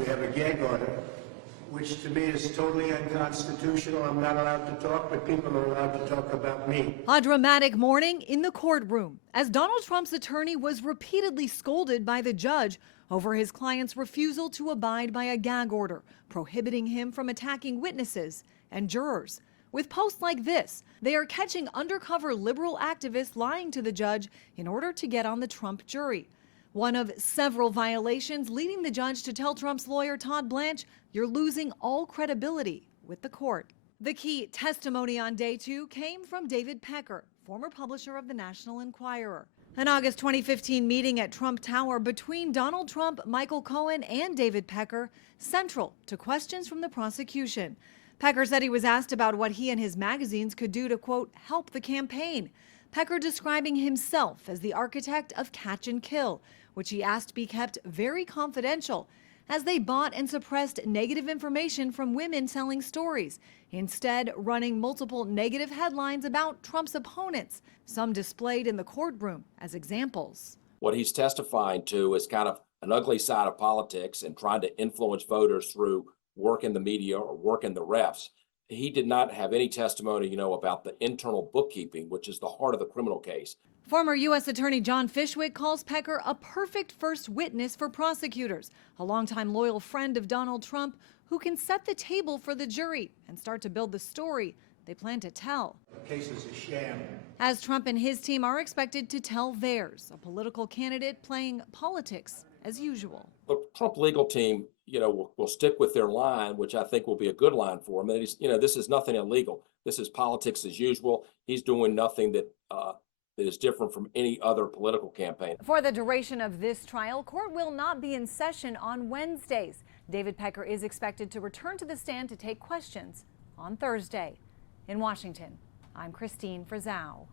We have a gag order, which to me is totally unconstitutional. I'm not allowed to talk, but people are allowed to talk about me. A dramatic morning in the courtroom as Donald Trump's attorney was repeatedly scolded by the judge over his client's refusal to abide by a gag order, prohibiting him from attacking witnesses and jurors. With posts like this, they are catching undercover liberal activists lying to the judge in order to get on the Trump jury. One of several violations leading the judge to tell Trump's lawyer Todd Blanche, "You're losing all credibility with the court." The key testimony on day 2 came from David Pecker, former publisher of the National Enquirer. An August 2015 meeting at Trump Tower between Donald Trump, Michael Cohen, and David Pecker, central to questions from the prosecution. Pecker said he was asked about what he and his magazines could do to, quote, help the campaign. Pecker describing himself as the architect of catch and kill, which he asked be kept very confidential, as they bought and suppressed negative information from women selling stories, instead running multiple negative headlines about Trump's opponents, some displayed in the courtroom as examples. What he's testifying to is kind of an ugly side of politics and trying to influence voters through work in the media or work in the refs. He did not have any testimony, about the internal bookkeeping, which is the heart of the criminal case. Former U.S. Attorney John Fishwick calls Pecker a perfect first witness for prosecutors, a longtime loyal friend of Donald Trump who can set the table for the jury and start to build the story they plan to tell. The case is a sham. As Trump and his team are expected to tell theirs, a political candidate playing politics as usual. The Trump legal team, will stick with their line, which I think will be a good line for him. This is nothing illegal. This is politics as usual. He's doing nothing that is different from any other political campaign. For the duration of this trial, court will not be in session on Wednesdays. David Pecker is expected to return to the stand to take questions on Thursday. In Washington, I'm Christine Frizzau.